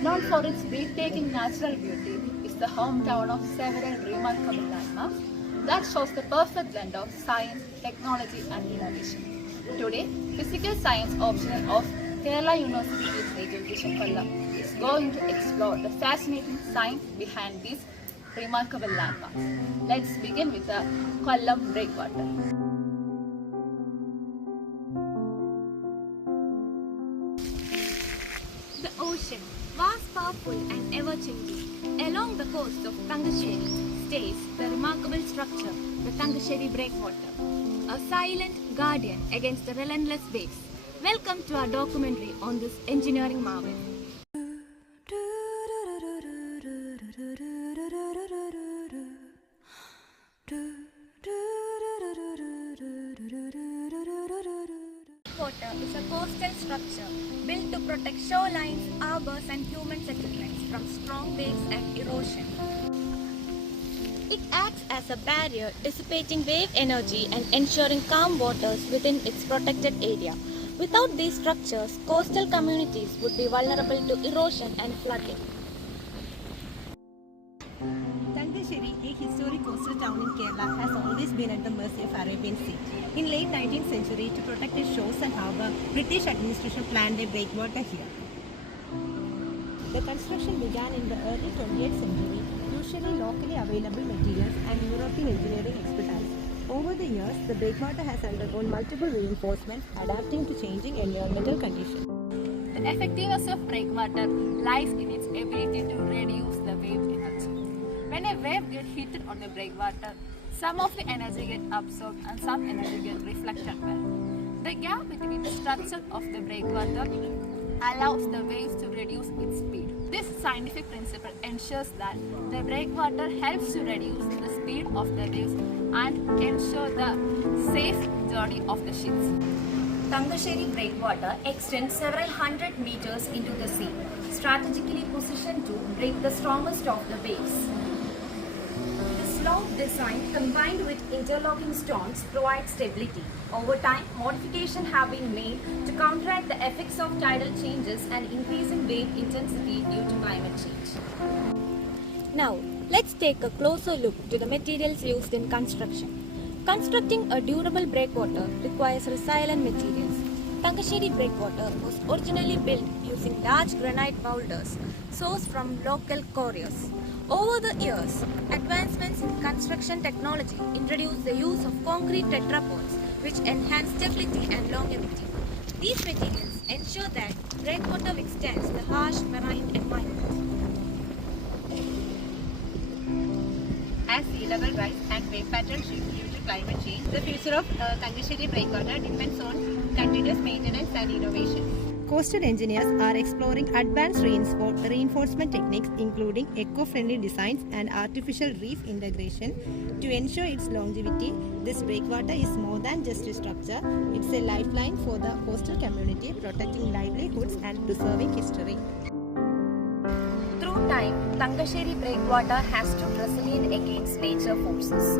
Known for its breathtaking natural beauty, is the hometown of several remarkable landmarks that shows the perfect blend of science, technology and innovation. Today, Physical Science optional of Kerala University with education Kollam is going to explore the fascinating science behind these remarkable landmarks. Let's begin with the Kollam breakwater. The ocean, vast, powerful and ever-changing, along the coast of Thangassery stays the remarkable structure, the Thangassery breakwater, a silent guardian against the relentless waves. Welcome to our documentary on this engineering marvel. Water is a coastal structure built to protect shorelines, harbors and human settlements from strong waves and erosion. It acts as a barrier, dissipating wave energy and ensuring calm waters within its protected area. Without these structures, coastal communities would be vulnerable to erosion and flooding. Thangassery, a historic coastal town in Kerala, has always been at the mercy of Arabian Sea. In late 19th century, to protect its shores and harbour, British administration planned a breakwater here. The construction began in the early 20th century, using locally available materials and European engineering expertise. Over the years, the breakwater has undergone multiple reinforcements, adapting to changing environmental conditions. The effectiveness of breakwater lies in its ability to reduce the wave energy. When a wave gets hit on the breakwater, some of the energy gets absorbed and some energy gets reflected back. The gap between the structure of the breakwater allows the waves to reduce its speed. This scientific principle ensures that the breakwater helps to reduce the speed of the waves and ensure the safe journey of the ships. Thangassery breakwater extends several hundred meters into the sea, strategically positioned to break the strongest of the waves. The slope design combined with interlocking stones provides stability. Over time, modifications have been made to counteract the effects of tidal changes and increasing wave intensity due to climate change. Now, let's take a closer look to the materials used in construction. Constructing a durable breakwater requires resilient materials. Thangassery breakwater was originally built using large granite boulders sourced from local quarries. Over the years, advancements in construction technology introduced the use of concrete tetrapods which enhance stability and longevity. These materials ensure that breakwater withstands the harsh marine environment. As sea level rise and wave patterns shift due to climate change, the future of Thangassery breakwater depends on continuous maintenance and innovation. Coastal engineers are exploring advanced reinforcement techniques including eco-friendly designs and artificial reef integration to ensure its longevity. This breakwater is more than just a structure, it's a lifeline for the coastal community, protecting livelihoods and preserving history. Through time, Thangassery breakwater has stood resilient against nature forces,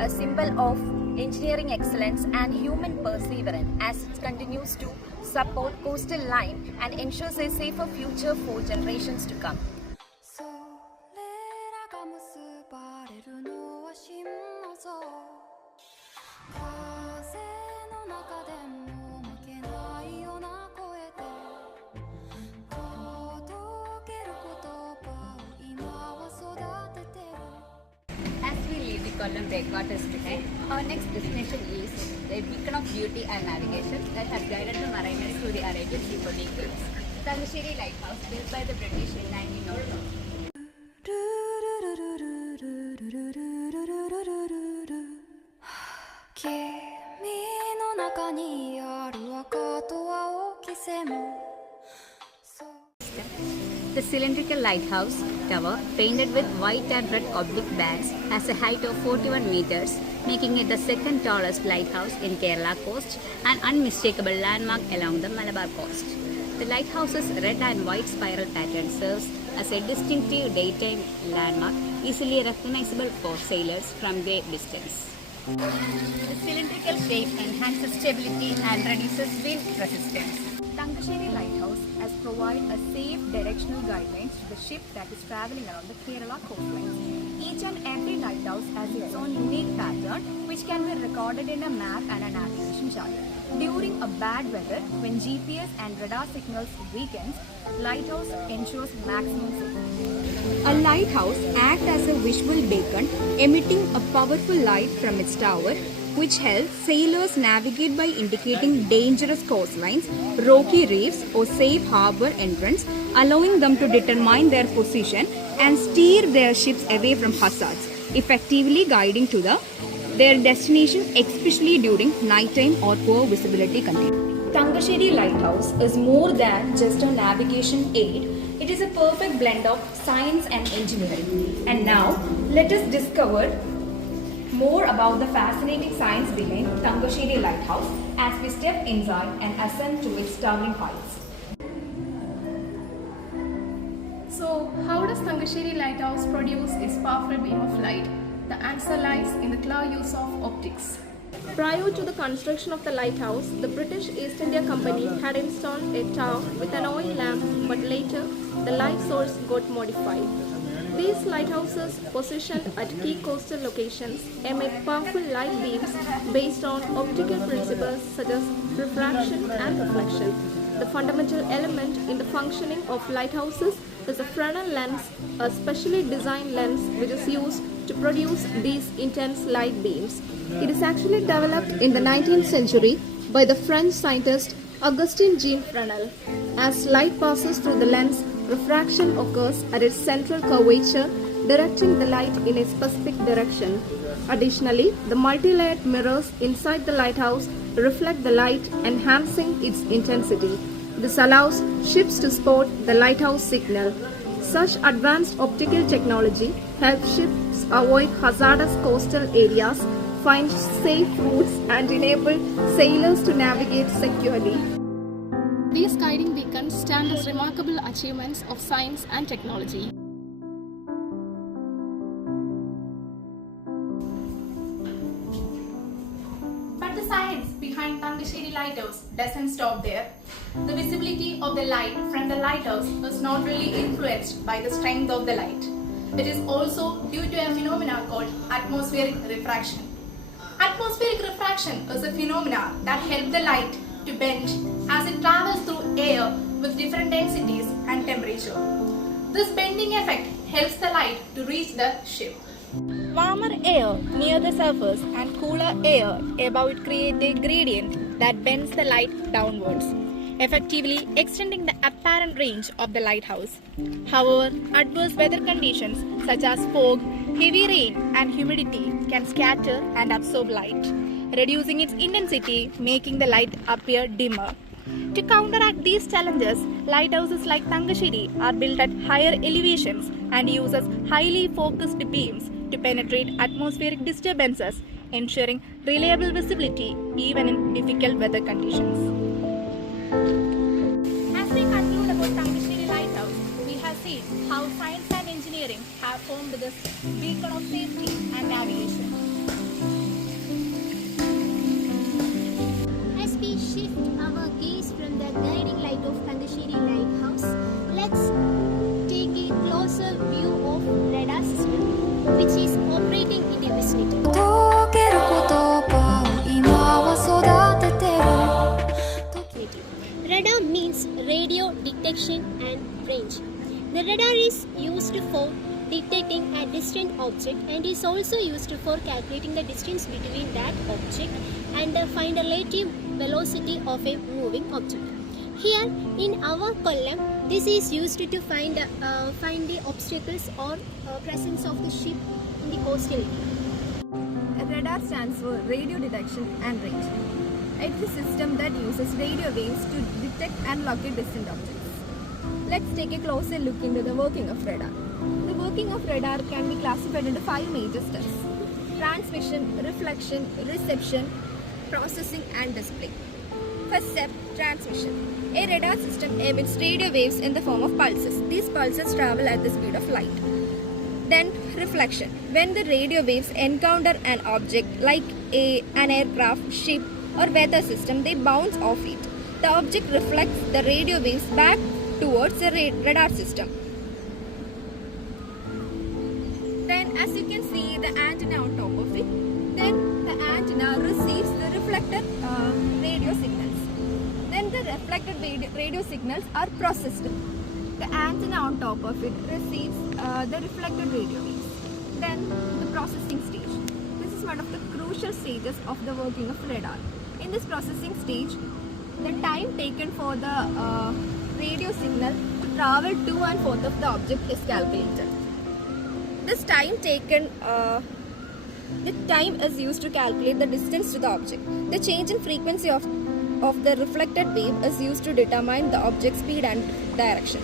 a symbol of engineering excellence and human perseverance as it continues to support coastal line and ensures a safer future for generations to come. As we leave the Kollam breakwaters behind, our next destination is a beacon of beauty and navigation that has guided the mariners through the Arabian Sea for decades. The Thangassery lighthouse, built by the British in 1902. The cylindrical lighthouse tower, painted with white and red oblique bands, has a height of 41 meters, making it the second tallest lighthouse in Kerala coast and unmistakable landmark along the Malabar coast. The lighthouse's red and white spiral pattern serves as a distinctive daytime landmark, easily recognizable for sailors from their distance. The cylindrical shape enhances stability and reduces wind resistance. Thangassery Lighthouse has provided a safe directional guidelines to the ship that is traveling around the Kerala coastline. Each and every lighthouse has its own unique pattern which can be recorded in a map and a navigation chart. During a bad weather, when GPS and radar signals weakens, lighthouse ensures maximum safety. A lighthouse acts as a visual beacon, emitting a powerful light from its tower, which helps sailors navigate by indicating dangerous coastlines, rocky reefs, or safe harbor entrance, allowing them to determine their position and steer their ships away from hazards, effectively guiding to their destination, especially during nighttime or poor visibility conditions. Thangassery Lighthouse is more than just a navigation aid. It is a perfect blend of science and engineering. And now, let us discover more about the fascinating science behind Thangassery Lighthouse as we step inside and ascend to its towering heights. So, how does Thangassery Lighthouse produce its powerful beam of light? The answer lies in the clever use of optics. Prior to the construction of the lighthouse, the British East India Company had installed a tower with an oil lamp, but later the light source got modified. These lighthouses, positioned at key coastal locations, emit powerful light beams based on optical principles such as refraction and reflection. The fundamental element in the functioning of lighthouses is a Fresnel lens, a specially designed lens which is used to produce these intense light beams. It is actually developed in the 19th century by the French scientist Augustin Jean Fresnel. As light passes through the lens, refraction occurs at its central curvature, directing the light in a specific direction. Additionally, the multi-layered mirrors inside the lighthouse reflect the light, enhancing its intensity. This allows ships to spot the lighthouse signal. Such advanced optical technology helps ships avoid hazardous coastal areas, find safe routes, and enable sailors to navigate securely. These guiding beacons stand as remarkable achievements of science and technology. But the science behind Thangassery Lighthouse doesn't stop there. The visibility of the light from the lighthouse is not really influenced by the strength of the light. It is also due to a phenomenon called atmospheric refraction. Atmospheric refraction is a phenomenon that helps the light to bend as it travels through air with different densities and temperature. This bending effect helps the light to reach the ship. Warmer air near the surface and cooler air above it create a gradient that bends the light downwards, effectively extending the apparent range of the lighthouse. However, adverse weather conditions such as fog, heavy rain, and humidity can scatter and absorb light, reducing its intensity, making the light appear dimmer. To counteract these challenges, lighthouses like Thangassery are built at higher elevations and uses highly focused beams to penetrate atmospheric disturbances, ensuring reliable visibility even in difficult weather conditions. As we conclude about Thangassery Lighthouse, we have seen how science and engineering have formed this beacon of safety and navigation. As we shift our gaze from the guiding light of Thangassery Lighthouse, let's take a closer view of radar system, which is operating in the vicinity. Radar means radio detection and range. The radar is used for detecting a distant object and is also used for calculating the distance between that object and find a relative velocity of a moving object. Here in our Kollam, this is used to find the obstacles or presence of the ship in the coastal area. Radar stands for radio detection and range. It's a system that uses radio waves to detect and locate distant objects. Let's take a closer look into the working of radar. The working of radar can be classified into 5 major steps: transmission, reflection, reception, processing, and display. First step, transmission. A radar system emits radio waves in the form of pulses. These pulses travel at the speed of light. Then reflection. When the radio waves encounter an object like an aircraft, ship, or weather system, they bounce off it. the object reflects the radio waves back towards the radar system. Then, as you can see, the antenna on top of it, then the antenna receives the reflected radio signals. Then the reflected radio signals are processed. The antenna on top of it receives the reflected radio waves. Then the processing stage. This is one of the crucial stages of the working of radar. In this processing stage, the time taken for the radio signal to travel to and forth of the object is calculated. This time taken, the time is used to calculate the distance to the object. The change in frequency of the reflected wave is used to determine the object's speed and direction.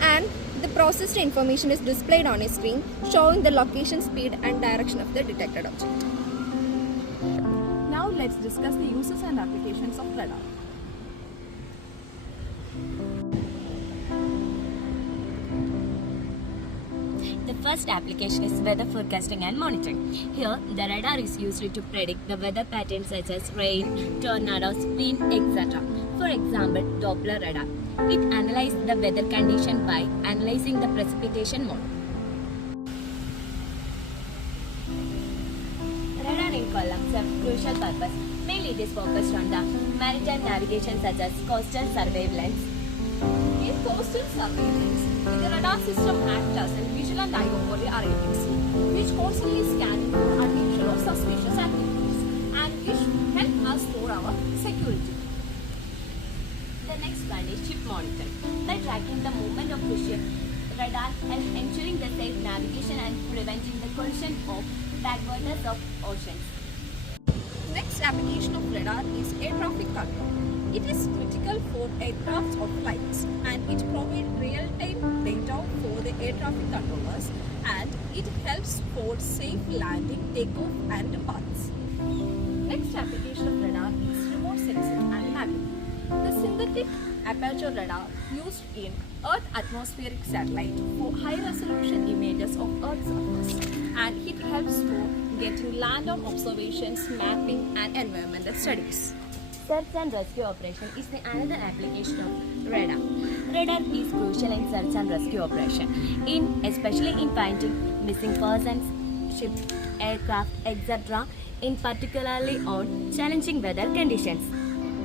And the processed information is displayed on a screen showing the location, speed and direction of the detected object. Now let's discuss the uses and applications of radar. The first application is weather forecasting and monitoring. Here, the radar is used to predict the weather patterns such as rain, tornadoes, wind, etc. For example, Doppler radar. It analyzes the weather condition by analyzing the precipitation mode. Radar in Kollam serves crucial purpose. Mainly it is focused on the maritime navigation such as coastal surveillance. In coastal surveillance, the radar system acts as a vigilant eye over the Arabian Sea, which constantly scans for unusual or suspicious activities and which help us for our security. The next one is ship monitoring. By tracking the movement of the ship, radar helps ensuring the safe navigation and preventing the collision of backwaters of oceans. Next application of radar is air traffic control. It is critical for aircraft or flights and it provides real-time data for the air traffic controllers and it helps for safe landing, takeoff and departs. Next application of radar is remote sensing and mapping. The synthetic aperture radar used in Earth atmospheric satellite for high-resolution images of Earth's surface and it helps for getting land-on observations, mapping and environmental studies. Search and rescue operation is the another application of radar. Radar is crucial in search and rescue operation, especially in finding missing persons, ships, aircraft, etc. in particularly on challenging weather conditions.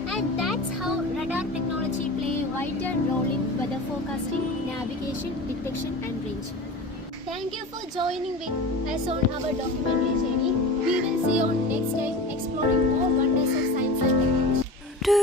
And that's how radar technology play a vital role in weather forecasting, navigation, detection and range. Thank you for joining with us on our documentary journey. We will see you on next time exploring more wonders of science and technology. Do